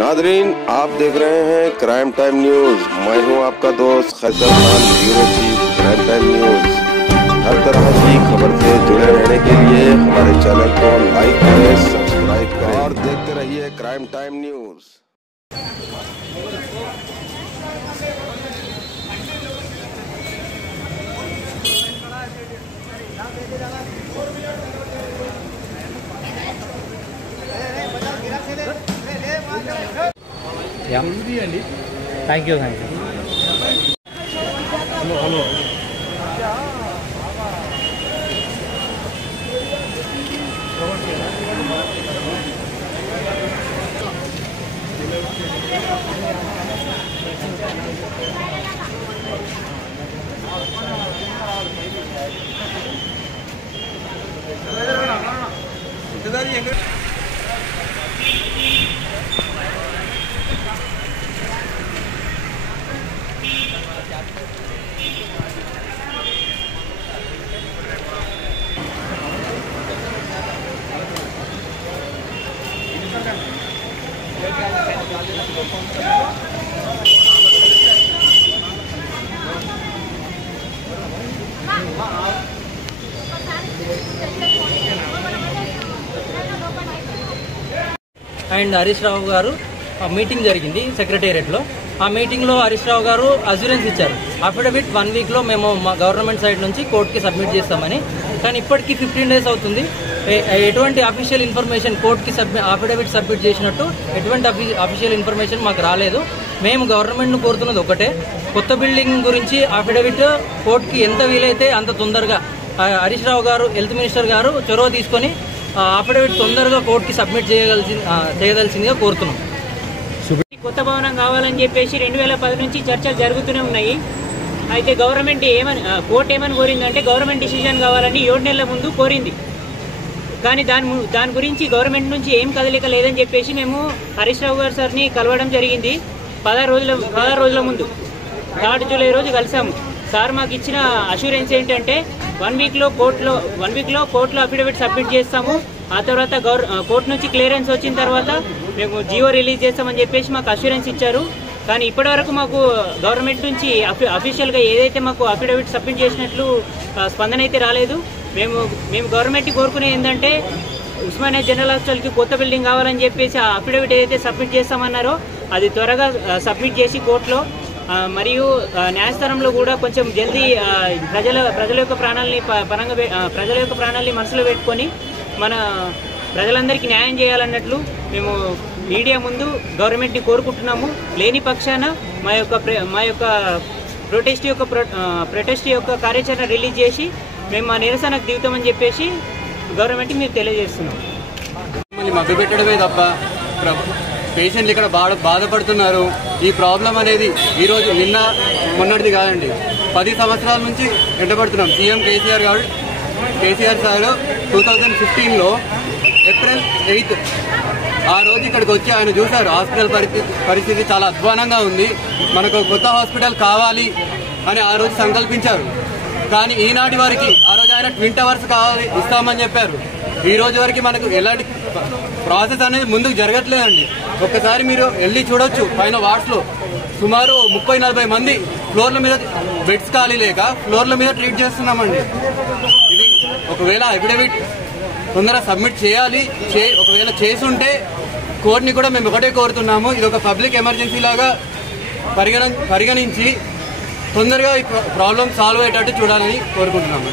Nadreen, आप देख रहे हैं क्राइम टाइम न्यूज। मैं हूं आपका दोस्त Qaiser Khan, bureau chief crime time news. हर तरह की खबर से जुड़े रहने के लिए हमारे चैनल को लाइक करें, सब्सक्राइब करें और देखते रहिए crime time news. Thank you. Hello and Harish Rao గారు మీటింగ్ జరిగింది సెక్రటేరియట్లో. ఆ మీటింగ్లో హరీష్ రావు గారు అష్యూరెన్స్ ఇచ్చారు, అఫిడవిట్ 1 వీక్లో మేము మా గవర్నమెంట్ సైడ్ నుంచి కోర్టుకి సబ్మిట్ చేస్తామని. కానీ ఇప్పటికీ 15 డేస్ అవుతుంది. ఎటువంటి అఫీషియల్ ఇన్ఫర్మేషన్ కోర్టుకి అఫిడవిట్ సబ్మిట్ చేసినట్టు ఎటువంటి అఫీషియల్ ఇన్ఫర్మేషన్ మాకు రాలేదు. మేము గవర్నమెంట్ను కోరుతున్నది ఒకటే, కొత్త బిల్డింగ్ గురించి అఫిడవిట్ కోర్టుకి ఎంత వీలైతే అంత తొందరగా హరీష్ రావు గారు హెల్త్ మినిస్టర్ గారు చొరవ తీసుకొని అఫిడవిట్ తొందరగా కోర్టుకి సబ్మిట్ చేయదలసిందిగా కోరుతున్నాం. కొత్త భవనం కావాలని చెప్పేసి 2010 నుంచి చర్చలు జరుగుతూనే ఉన్నాయి. అయితే గవర్నమెంట్ కోర్టు ఏమని కోరిందంటే గవర్నమెంట్ డిసిజన్ కావాలని 7 నెలల ముందు కోరింది. కానీ దాని గురించి గవర్నమెంట్ నుంచి ఏం కదలిక లేదని చెప్పేసి మేము హరీష్ రావు గారు సార్ని కలవడం జరిగింది. 16 రోజుల ముందు 3 జూలై రోజు కలిసాము. సార్ మాకు ఇచ్చిన అష్యూరెన్స్ ఏంటంటే 1 వీక్లో కోర్టులో అఫిడవిట్ సబ్మిట్ చేస్తాము. ఆ తర్వాత కోర్టు నుంచి క్లియరెన్స్ వచ్చిన తర్వాత మేము జియో రిలీజ్ చేస్తామని చెప్పేసి మాకు అష్యూరెన్స్ ఇచ్చారు. కానీ ఇప్పటివరకు మాకు గవర్నమెంట్ నుంచి అఫీషియల్గా ఏదైతే మాకు అఫిడవిట్ సబ్మిట్ చేసినట్లు స్పందన అయితే రాలేదు. మేము గవర్నమెంట్కి కోరుకునేది ఏంటంటే ఉస్మానియా జనరల్ హాస్పిటల్కి కొత్త బిల్డింగ్ కావాలని చెప్పేసి ఆ అఫిడవిట్ ఏదైతే సబ్మిట్ చేస్తామన్నారో అది త్వరగా సబ్మిట్ చేసి కోర్టులో మరియు న్యాయస్థానంలో కూడా కొంచెం జల్దీ ప్రజల యొక్క ప్రాణాలని మనసులో పెట్టుకొని మన ప్రజలందరికీ న్యాయం చేయాలన్నట్లు మేము మీడియా ముందు గవర్నమెంట్ని కోరుకుంటున్నాము. లేని పక్షాన మా యొక్క ప్రొటెస్ట్ యొక్క కార్యాచరణ రిలీజ్ చేసి మేము మా నిరసనకు దిగుతామని చెప్పేసి గవర్నమెంట్కి మేము తెలియజేస్తున్నాం. మభ్య పెట్టడమే తప్ప పేషెంట్లు ఇక్కడ బాధపడుతున్నారు. ఈ ప్రాబ్లం అనేది ఈరోజు నిన్న మొన్నటిది కాదండి, 10 సంవత్సరాల నుంచి వెంటబడుతున్నాం. సీఎం కేసీఆర్ సార్ 2015లో ఏప్రిల్ 8 ఆ రోజు ఇక్కడికి వచ్చి ఆయన చూశారు హాస్పిటల్ పరిస్థితి చాలా అధ్వానంగా ఉంది, మనకు కొత్త హాస్పిటల్ కావాలి అని ఆ రోజు సంకల్పించారు. కానీ ఈనాటి వారికి ఆ రోజు ఆయన 20 అవర్స్ కావాలి ఇస్తామని చెప్పారు. ఈ రోజు వరకు మనకు ఎలాంటి ప్రాసెస్ అనేది ముందుకు జరగట్లేదండి. ఒక్కసారి మీరు వెళ్ళి చూడొచ్చు, పైన వార్డ్స్లో సుమారు 30-40 మంది ఫ్లోర్ల మీద బెడ్స్ ఖాళీ లేక ఫ్లోర్ల మీద ట్రీట్ చేస్తున్నామండి. ఇది ఒకవేళ అఫిడవిట్ తొందరగా సబ్మిట్ చేయాలి. ఒకవేళ చేసుంటే కోర్టుని కూడా మేము ఒకటే కోరుతున్నాము, ఇది ఒక పబ్లిక్ ఎమర్జెన్సీ లాగా పరిగణించి తొందరగా ఈ ప్రాబ్లం సాల్వ్ అయ్యేటట్టు చూడాలని కోరుకుంటున్నాము.